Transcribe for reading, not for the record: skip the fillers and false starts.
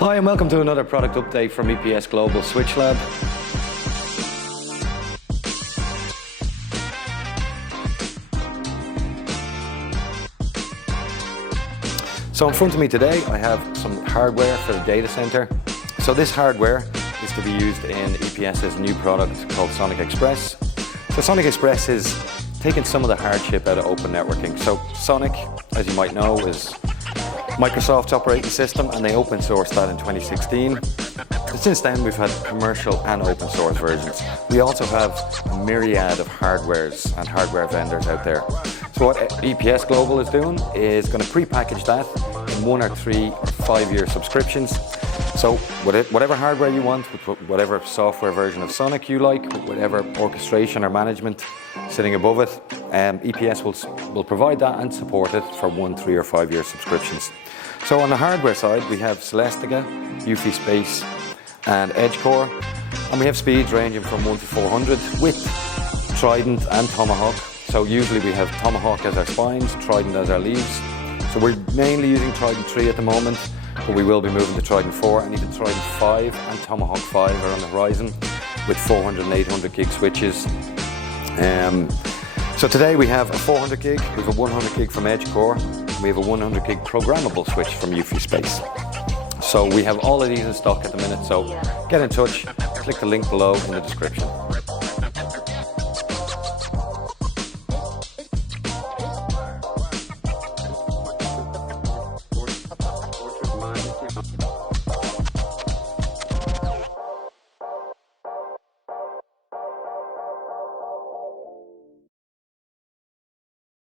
Hi and welcome to another product update from EPS Global Switch Lab. So in front of me today I have some hardware for the data center. So this hardware is to be used in EPS's new product called SONiC Express. So SONiC Express is taking some of the hardship out of open networking. So SONiC, as you might know, is Microsoft's operating system, and they open sourced that in 2016. Since then we've had commercial and open source versions. We also have a myriad of hardwares and hardware vendors out there. So what EPS Global is doing is going to pre-package that in 1 or 3 or 5 year subscriptions. So whatever hardware you want, with whatever software version of SONiC you like, with whatever orchestration or management sitting above it, EPS will provide that and support it for 1, 3 or 5 year subscriptions. So on the hardware side we have Celestica, UfiSpace and Edgecore, and we have speeds ranging from 1 to 400 with Trident and Tomahawk. So usually we have Tomahawk as our spines, Trident as our leaves. So we're mainly using Trident 3 at the moment, but we will be moving to Trident 4, and even Trident 5 and Tomahawk 5 are on the horizon with 400 and 800 gig switches. So today we have a 400 gig, we have a 100 gig from Edgecore, and we have a 100 gig programmable switch from UfiSpace. So we have all of these in stock at the minute, so get in touch, click the link below in the description.